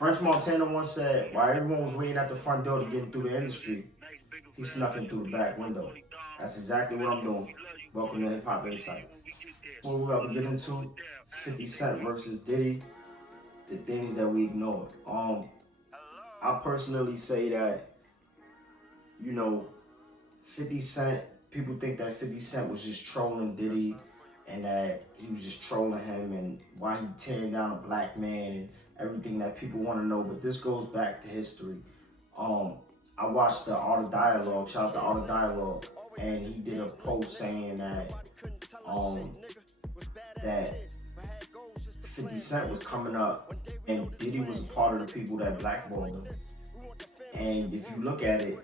French Montana once said, while everyone was waiting at the front door to get in through the industry, he snuck in through the back window. That's exactly what I'm doing. Welcome to Hip Hop Insights. What we're about to get into, 50 Cent versus Diddy, the things that we ignored. I personally say that, 50 Cent, people think that 50 Cent was just trolling Diddy and that he was just trolling him and why he tearing down a black man and everything that people want to know. But this goes back to history. I watched the Art of Dialogue, shout out to Art of Dialogue, and he did a post saying that that 50 Cent was coming up and Diddy was a part of the people that blackballed him. And if you look at it,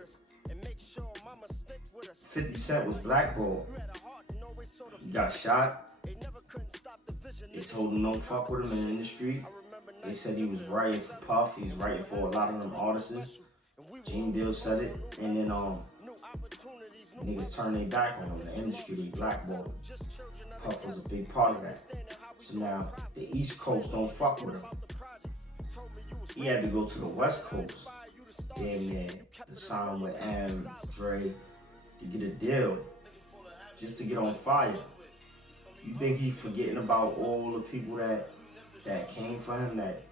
50 Cent was blackballed. He got shot. They told him don't fuck with him in the street. They said he was writing for Puff. He was writing for a lot of them artists. Gene Deal said it. And then niggas turned their back on him. The industry, they blackballed him. Puff was a big part of that. So now the East Coast don't fuck with him. He had to go to the West Coast. Damn man, to sign with Dre to get a deal just to get on fire. You think he's forgetting about all the people that came for him, that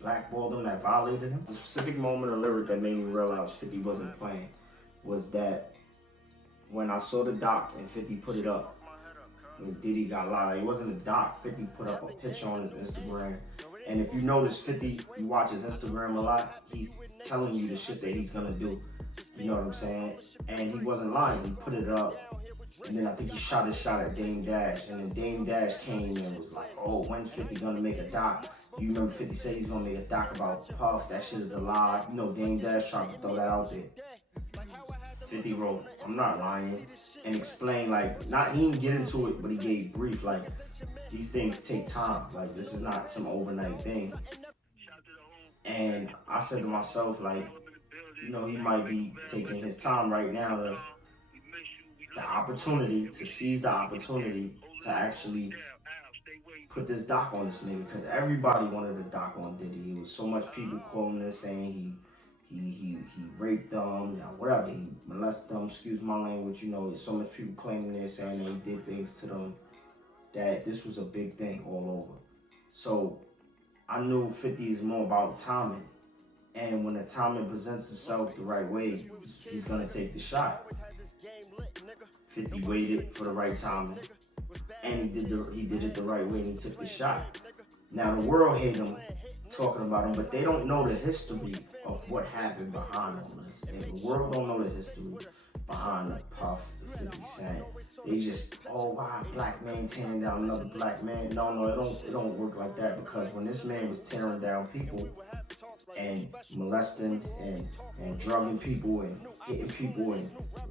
blackballed him, that violated him? The specific moment or lyric that made me realize 50 wasn't playing was that when I saw the doc and 50 put it up, when Diddy got live, it wasn't a doc, 50 put up a picture on his Instagram. And if you notice 50, you watch his Instagram a lot, he's telling you the shit that he's gonna do. You know what I'm saying? And he wasn't lying, he put it up. And then I think he shot his shot at Dame Dash. And then Dame Dash came and was like, oh, when's 50 gonna make a doc? You remember 50 said he's gonna make a doc about Puff, that shit is a lie. You know, Dame Dash tried to throw that out there. 50 wrote, I'm not lying, and explained, like, he didn't get into it, but he gave brief, like, these things take time. Like, this is not some overnight thing. And I said to myself, like, he might be taking his time right now to seize the opportunity to actually put this doc on this nigga, because everybody wanted a doc on Diddy. It was so much people quoting this saying he raped them, whatever, he molested them, excuse my language, there's so much people claiming this, saying that he did things to them, that this was a big thing all over. So I knew 50 is more about timing. And when the timing presents itself the right way, he's gonna take the shot. 50 waited for the right timing, and he did it the right way, and he took the shot. Now the world hate him, talking about him, but they don't know the history of what happened behind all this. And the world don't know the history behind the Puff, the 50 Cent. They just, oh wow, black man tearing down another black man. No, it don't work like that, because when this man was tearing down people and molesting and drugging people and hitting people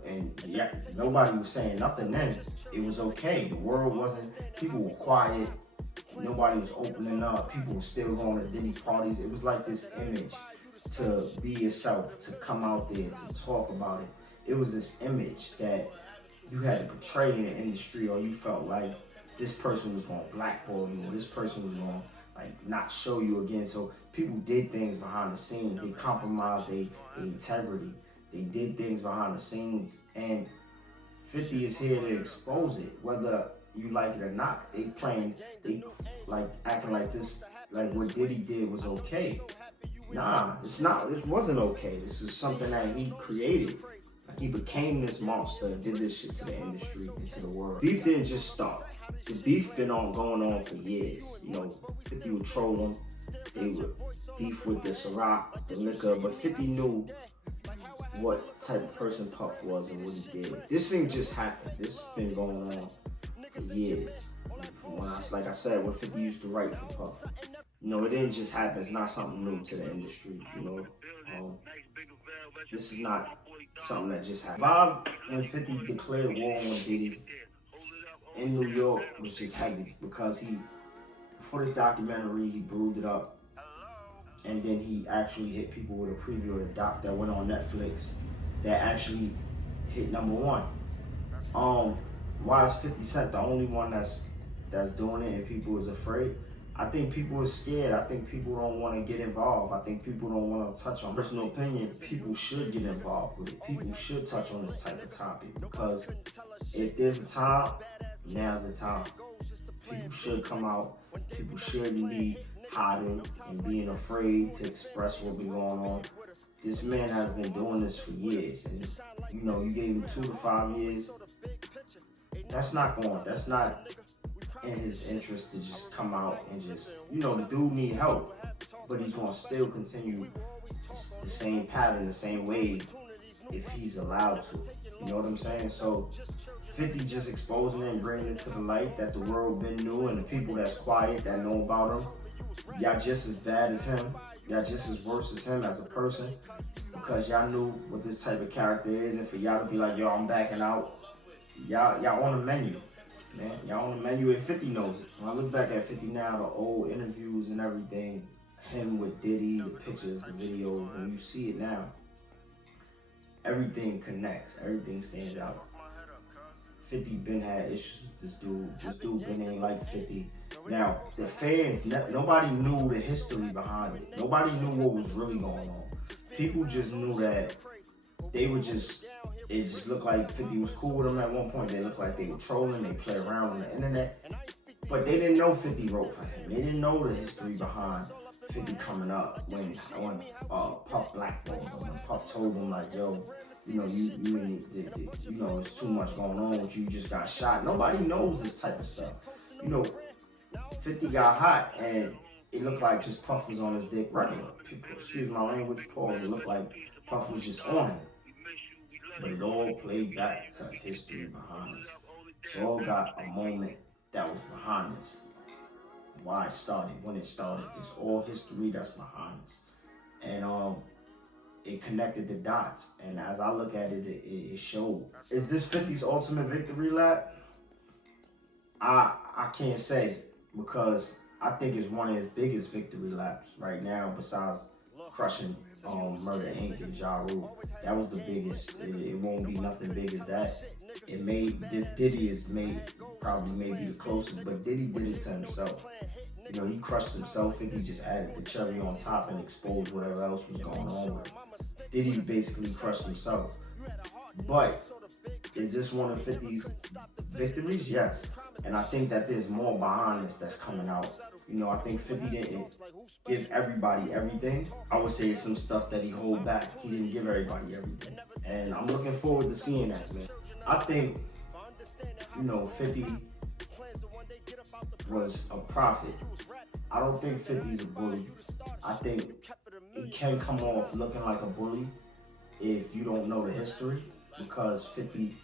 and yeah, nobody was saying nothing then. It was okay. The world wasn't, people were quiet. Nobody was opening up. People were still going to Diddy parties. It was like this image to be yourself, to come out there, to talk about it. It was this image that you had to portray in the industry, or you felt like this person was going to blackball you, or this person was going to not show you again. So people did things behind the scenes. They compromised their integrity. They did things behind the scenes. And 50 is here to expose it, whether you like it or not. They acting like this, like what Diddy did was okay. Nah, it's not. This wasn't okay. This is something that he created. Like, he became this monster and did this shit to the industry and to the world. Beef didn't just start. The beef been going on for years. 50 would troll him. They would beef with the Ciroc, the liquor, but 50 knew what type of person Puff was and what he did. This thing just happened. This has been going on for years. Like I said, when 50 used to write for Puff. It didn't just happen. It's not something new to the industry, this is not something that just happened. Vibe, when 50 declared war on Diddy in New York, was just heavy, because before this documentary, he brewed it up, and then he actually hit people with a preview of the doc that went on Netflix that actually hit #1. Why is 50 Cent the only one that's doing it and people is afraid? I think people are scared. I think people don't want to get involved. I think people don't want to touch on personal opinion. People should get involved with it. People should touch on this type of topic because if there's a time, now's the time. People should come out. People shouldn't be hiding and being afraid to express what be going on. This man has been doing this for years, and you gave him 2 to 5 years. That's not in his interest to just come out and just, the dude need help, but he's gonna still continue the same pattern, the same ways if he's allowed to. You know what I'm saying? So 50 just exposing it and bringing it to the light that the world been new, and the people that's quiet that know about him, y'all just as bad as him. Y'all just as worse as him as a person, because y'all knew what this type of character is, and for y'all to be like, yo, I'm backing out, y'all on the menu, man. Y'all on the menu, and 50 knows it. When I look back at 50 now, the old interviews and everything, him with Diddy, the pictures, the videos, when you see it now, everything connects, everything stands out. 50 been had issues with this dude. This dude been ain't like 50. Now, the fans, nobody knew the history behind it. Nobody knew what was really going on. People just knew that it just looked like 50 was cool with them at one point. They looked like they were trolling, they played around on the internet. But they didn't know 50 wrote for him. They didn't know the history behind 50 coming up when Puff blackballed him. When Puff told him like, yo, it's too much going on with you, just got shot. Nobody knows this type of stuff. 50 got hot and it looked like just Puff was on his dick regular. People, excuse my language, pause. It looked like Puff was just on him. But it all played back to history behind us. It's all got a moment that was behind us. Why it started, when it started. It's all history that's behind us. And it connected the dots, and as I look at it, it showed. Is this 50's ultimate victory lap? I can't say, because I think it's one of his biggest victory laps right now, besides crushing Murder Inc. and Ja Rule. That was the biggest. It won't be nothing big as that. It made this Diddy is probably maybe the closest, but Diddy did it to himself. He crushed himself. 50 just added the cherry on top and exposed whatever else was going on with him. Diddy basically crushed himself. But is this one of 50's victories? Yes. And I think that there's more behind this that's coming out. I think 50 didn't give everybody everything. I would say some stuff that he hold back. He didn't give everybody everything. And I'm looking forward to seeing that, man. I think, 50 was a prophet. I don't think 50's a bully. I think he can come off looking like a bully if you don't know the history, because 50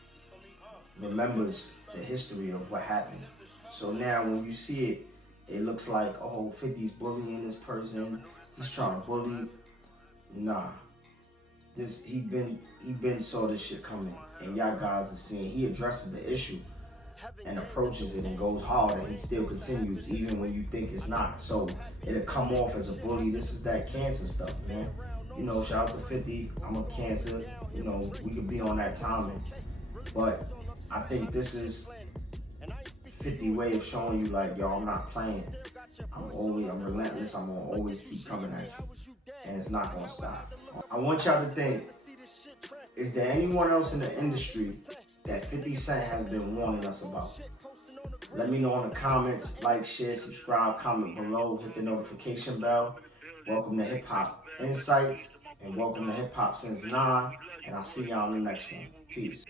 remembers the history of what happened. So now when you see it, it looks like, oh, 50's bullying this person. He's trying to bully. Nah. He been saw this shit coming, and y'all guys are seeing he addresses the issue and approaches it and goes hard, and he still continues even when you think it's not. So it'll come off as a bully. This is that cancer stuff, man. Shout out to 50. I'm a Cancer. We could be on that timing, but I think this is 50 way of showing you like, yo, I'm not playing. I'm relentless. I'm gonna always keep coming at you, and it's not gonna stop. I want y'all to think, is there anyone else in the industry that 50 Cent has been warning us about? Let me know in the comments. Like, share, subscribe, comment below, hit the notification bell. Welcome to Hip Hop Insights, and welcome to Hip Hop Since 9, and I'll see y'all in the next one. Peace.